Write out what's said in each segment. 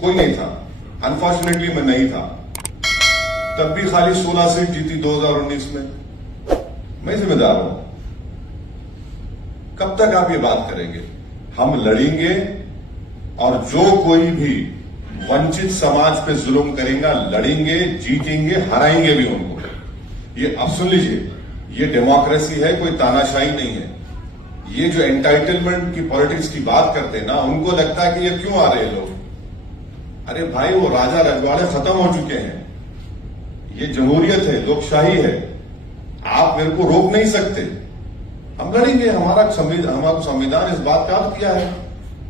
कोई नहीं था, अनफॉर्चुनेटली मैं नहीं था, तब भी खाली 16 सीट जीती 2019 में। मैं जिम्मेदार हूं। कब तक आप ये बात करेंगे? हम लड़ेंगे और जो कोई भी वंचित समाज पे जुल्म करेगा लड़ेंगे, जीतेंगे, हराएंगे भी उनको। ये अब सुन लीजिए, ये डेमोक्रेसी है, कोई तानाशाही नहीं है। ये जो एंटाइटलमेंट की पॉलिटिक्स की बात करते हैं ना, उनको लगता है कि ये क्यों आ रहे हैं लोग। अरे भाई, वो राजा रजवाड़े खत्म हो चुके हैं। ये जमहूरियत है, लोकशाही है, आप मेरे को रोक नहीं सकते। हम लड़ेंगे, हमारा संविधान इस बात का अर्थ किया है।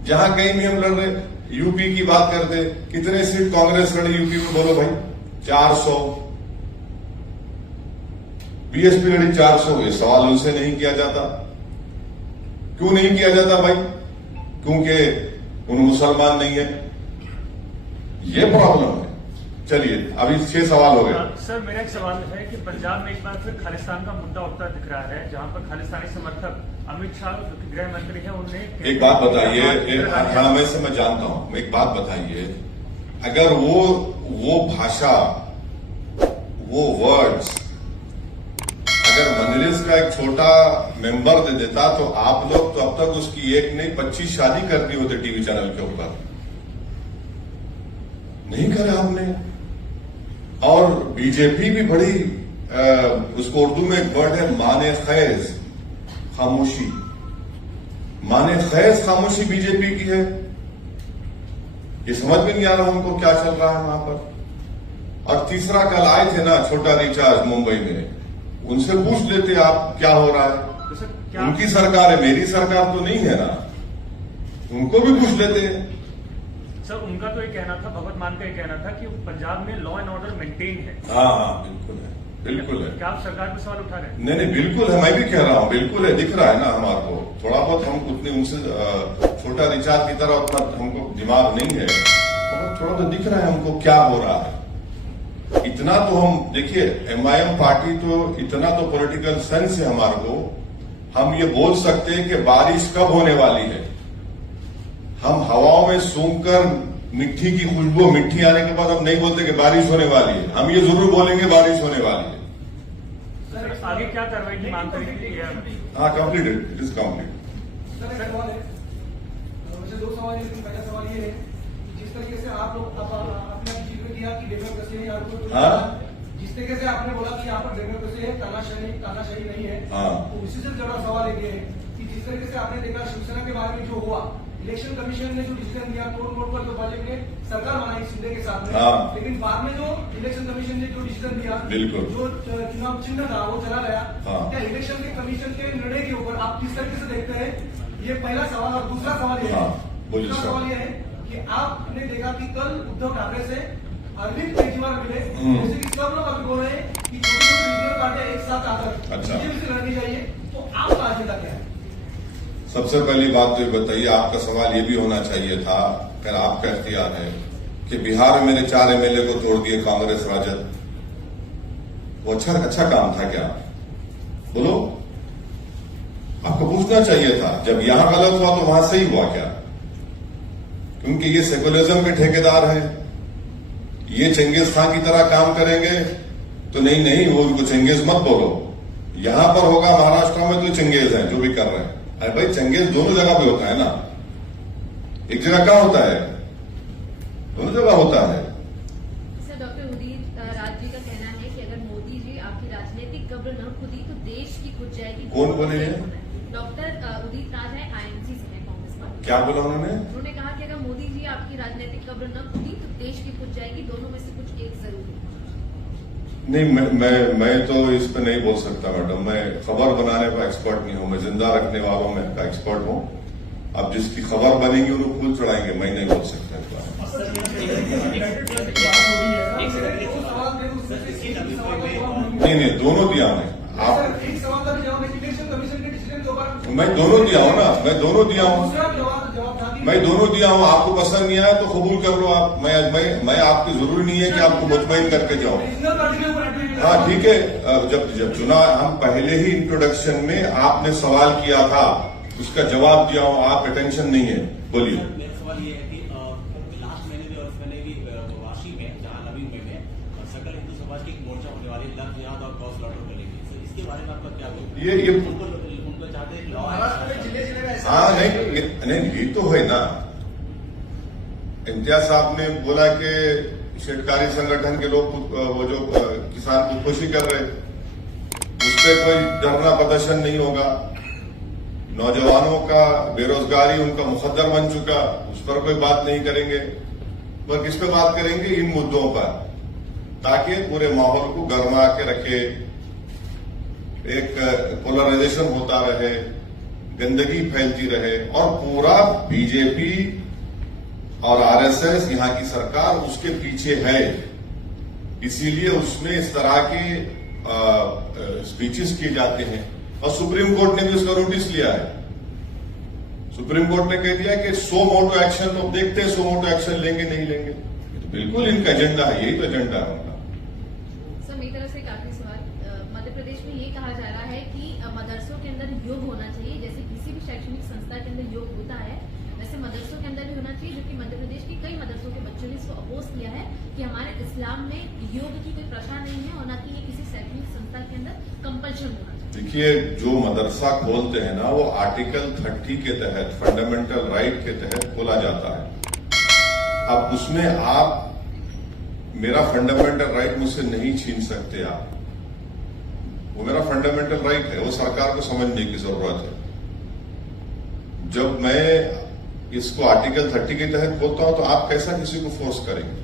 जहां कहीं भी हम लड़ रहे, यूपी की बात करते, कितने सीट कांग्रेस लड़ी यूपी में, बोलो भाई? 400। बीएसपी लड़ी 400। ये सवाल उनसे नहीं किया जाता। क्यों नहीं किया जाता भाई? क्योंकि उन मुसलमान नहीं है। ये प्रॉब्लम है। चलिए, अभी 6 सवाल हो गए। सर, मेरा एक सवाल है कि पंजाब में एक बार फिर खालिस्तान का मुद्दा उठता दिख रहा है, जहां पर खालिस्तानी समर्थक अमित शाह गृह मंत्री है, उन्होंने एक बात बताइए। हाँ, मैं से मैं जानता हूं। एक बात बताइए, अगर वो भाषा, वो वर्ड्स अगर मजलिस का एक छोटा मेंबर दे देता तो आप लोग तो अब तक उसकी एक नहीं 25 शादी कर दी होते टीवी चैनल के ऊपर। नहीं करे आपने। और बीजेपी भी बड़ी उसको उर्दू में एक वर्ड है माने खैज, खामोशी। माने खैज खामोशी बीजेपी की है। ये समझ में नहीं आ रहा उनको क्या चल रहा है वहां पर। और तीसरा, कल आए थे ना छोटा रिचार्ज मुंबई में, उनसे पूछ लेते आप क्या हो रहा है। उनकी सरकार है, मेरी सरकार तो नहीं है ना, उनको भी पूछ लेते हैं। सर, उनका तो ये कहना था, भगवत मान का ये कहना था कि पंजाब में लॉ एंड ऑर्डर मेंटेन है। हाँ, बिल्कुल है, बिल्कुल है। क्या आप सरकार पे सवाल उठा रहे हैं? नहीं, बिल्कुल है, मैं भी कह रहा हूं, बिल्कुल है, दिख रहा है ना हमारे को। थोड़ा बहुत हम उतने उनसे छोटा रिचार्ज की तरह उतना हमको दिमाग नहीं है, थोड़ा तो दिख रहा है हमको क्या हो रहा है। इतना तो हम देखिए, एमआईएम पार्टी तो इतना तो पॉलिटिकल सेंस है हमारे को, हम ये बोल सकते हैं कि बारिश कब होने वाली है। हम हवाओं में सूंघकर मिट्टी की खुशबू, मिट्टी आने के बाद हम नहीं बोलते कि बारिश होने वाली है, हम ये जरूर बोलेंगे बारिश होने वाली है। सर, आगे क्या कार्रवाई की मांग करेंगे? हाँ, कंप्लीटेड, इट इज कंप्लीट। मुझे 2 सवाल है। पहला सवाल ये है, जिस तरीके से आप लोग अपने जिक्र किया कि डेमोक्रेसी है, जिस तरीके से आपने बोला कि यहाँ पर डेमोक्रेसी है, तानाशाही नहीं है, तो उसी से जुड़ा सवाल ये है कि जिस तरीके से आपने देखा शिवसेना के बारे में जो हुआ, इलेक्शन कमीशन ने जो डिसीजन दिया, तोड़ मोड़ पर जो भाजपा ने सरकार बनाई शिंदे के साथ में, लेकिन बाद में जो इलेक्शन कमीशन ने जो डिसीजन दिया, जो चुनाव चिन्ह था वो चला गया। क्या इलेक्शन के कमीशन के निर्णय के ऊपर आप किस तरीके से देखते हैं? ये पहला सवाल। और दूसरा सवाल ये है, कि आपने देखा कि कल उद्धव ठाकरे से अरविंद केजरीवाल मिले, जैसे कि सब लोग अभी बोल रहे हैं कि छोटी छोटी रीजनल पार्टियां एक साथ आकर बीजेपी से लड़नी चाहिए, तो आपका एजेंडा क्या है? सबसे पहली बात तो ये बताइए, आपका सवाल ये भी होना चाहिए था, अगर आपका इख्तियार है, कि बिहार में मेरे 4 एमएलए को तोड़ दिए कांग्रेस राजद, वो अच्छा काम था क्या? बोलो, आपको पूछना चाहिए था। जब यहां गलत हुआ तो वहां सही हुआ क्या? क्योंकि ये सेकुलरिज्म के ठेकेदार हैं, ये चंगेज खान की तरह काम करेंगे तो नहीं, वो उनको चंगेज मत बोलो। यहां पर होगा महाराष्ट्र में तो चंगेज हैं जो भी कर रहे हैं। अरे भाई, चंगेज दोनों जगह पे होता है ना, एक जगह कहां होता है? दोनों जगह होता है। सर, डॉक्टर उदित राज जी का कहना है कि अगर मोदी जी आपकी राजनीतिक कब्र न खुदी तो देश की खुद जाएगी। कौन बोले हैं? डॉक्टर उदित राज है, आईएनसी से है, कांग्रेस पार्टी। क्या बोला उन्होंने? उन्होंने कहा कि अगर मोदी जी आपकी राजनीतिक कब्र न खुदी तो देश की खुद जाएगी, दोनों में से कुछ एक जरूर। नहीं, मैं तो इस पे नहीं बोल सकता मैडम। मैं खबर बनाने का एक्सपर्ट नहीं हूं, मैं जिंदा रखने वालों में का एक्सपर्ट हूं। अब जिसकी खबर बनेगी उन्हें फूल चढ़ाएंगे, मैं नहीं बोल सकता इस बारे में। नहीं, दोनों दिया मैं। आप एक सवाल का जवाब इलेक्शन कमीशन के डिसीजन के ऊपर मैं दोनों दिया हूं ना, मैं दोनों दिया हूं, मैं दोनों दिया हूं। आपको पसंद नहीं आया तो कबूल कर लो आप। मैं आपकी जरूरी नहीं है कि आपको मुतमईन करके जाओ। हाँ, ठीक है। जब चुना, हम पहले ही इंट्रोडक्शन में आपने सवाल किया था, उसका जवाब दिया हूं। आप अटेंशन नहीं है, बोलिए। मेरा सवाल ये है कि लास्ट महीने जो काशी में, जहां नवी मुंबई में सकल हिंदू समाज की एक मोर्चा होने वाली, लव जिहाद और गौ स्लॉटर को लेकर, सर इसके बारे में आपका क्या बोलना है? ये उनको चाहते हैं लॉ। हाँ नहीं ये तो है ना। इम्तियाज साहब ने बोला कि शेतकारी संगठन के लोग वो जो किसान खुदकुशी कर रहे, उस पर कोई धरना प्रदर्शन नहीं होगा। नौजवानों का बेरोजगारी उनका मुकद्दर बन चुका, उस पर कोई बात नहीं करेंगे। पर किस पे बात करेंगे? इन मुद्दों पर, ताकि पूरे माहौल को गर्मा के रखे, एक पोलराइजेशन होता रहे, गंदगी फैलती रहे, और पूरा बीजेपी और आरएसएस यहाँ की सरकार उसके पीछे है। इसीलिए उसमें इस तरह के स्पीचेस किए जाते हैं। और सुप्रीम कोर्ट ने भी उसका नोटिस लिया है। सुप्रीम कोर्ट ने कह दिया कि 100 मोटो एक्शन, तो देखते हैं 100 मोटो एक्शन लेंगे नहीं लेंगे। तो बिल्कुल इनका एजेंडा है, यही तो एजेंडा है उनका। सर मेरी तरफ से एक आखिरी सवाल, मध्य प्रदेश में ये कहा जा रहा है कि मदरसों के अंदर योग होना चाहिए, जैसे किसी भी शैक्षणिक संस्था के अंदर योग होता है वैसे मदरसों के अंदर भी होना चाहिए, जो कि मध्य प्रदेश के कई मदरसों के बच्चों ने इसको अपोज किया है कि हमारे इस्लाम में योग की कोई प्रथा नहीं है और न कि ये किसी शैक्षणिक संस्था के अंदर कंपल्शन होना चाहिए। देखिए, जो मदरसा खोलते हैं ना, वो आर्टिकल 30 के तहत, फंडामेंटल राइट के तहत खोला जाता है। अब उसमें आप मेरा फंडामेंटल राइट मुझसे नहीं छीन सकते आप, वो मेरा फंडामेंटल राइट है, वो सरकार को समझने की जरूरत है। जब मैं इसको आर्टिकल 30 के तहत खोलता हूं तो आप कैसा किसी को फोर्स करेंगे?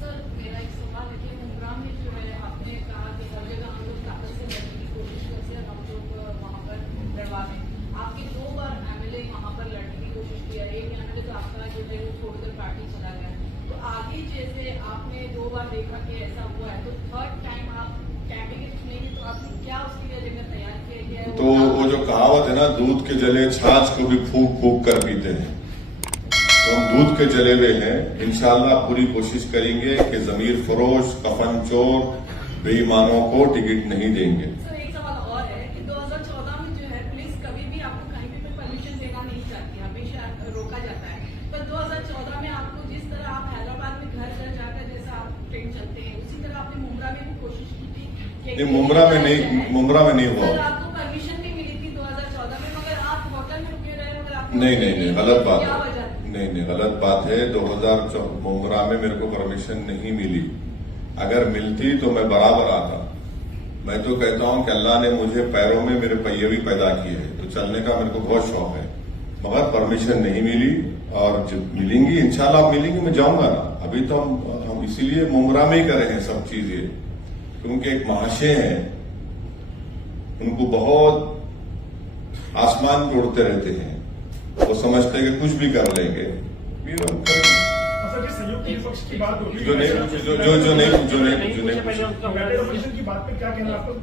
सर मेरा एक सवाल है कि मुंब्रा में जो है आपने कहा कि हर जगह हम लोग ताकत से लड़ने की कोशिश करते हैं, हम लोग वहां पर लड़वा में आपके 2 बार एमएलए वहां पर लड़ने की कोशिश किया। एक एमएलए तो आपका जो है वो छोड़कर पार्टी चला गया। तो आगे जैसे आपने 2 बार देखा कि ऐसा हुआ है, तो थर्ड टाइम आप कैंडिडेट नहीं, तो आपने क्या उसके लिए एजेंडा तैयार किया गया है? तो वो जो कहावत है ना, दूध के जले छाछ को भी फूंक फूंक कर पीते हैं, तो हम दूध के जले हुए हैं। इंशाल्लाह पूरी कोशिश करेंगे कि जमीर फरोश, कफन चोर, बेईमानों को टिकट नहीं देंगे। सर एक सवाल और है कि 2014 में जो है पुलिस कभी भी आपको कहीं भी परमिशन देना नहीं चाहती, हमेशा रोका जाता है। पर 2014 में आपको जिस तरह आप हैदराबाद में घर घर जाकर जैसा आप ट्रेन चलते हैं, उसी तरह आपने मुंब्रा में भी कोशिश की थी। नहीं, मुंब्रा में नहीं हुआ। सर आपको परमिशन भी मिली थी 2014 में, मगर आप होटल में रुके रहे, मगर आप नहीं, गलत बात क्या है। वजह? नहीं, गलत बात है। 2014 मुंब्रा में मेरे को परमिशन नहीं मिली। अगर मिलती तो मैं बराबर आता। मैं तो कहता हूं कि अल्लाह ने मुझे पैरों में मेरे पहिए भी पैदा किए हैं, तो चलने का मेरे को बहुत शौक है, मगर परमिशन नहीं मिली। और जब मिलेंगी इंशाल्लाह मिलेंगी, मैं जाऊंगा ना। अभी तो हम इसीलिए मुंब्रा में ही कर रहे हैं सब चीजें, क्योंकि एक महाशय हैं, उनको बहुत आसमान पे उड़ते रहते हैं, वो समझते हैं कि कुछ भी कर लेंगे। संयुक्त विपक्ष की बात होगी जो नहीं की बात पे क्या कहना है आपको?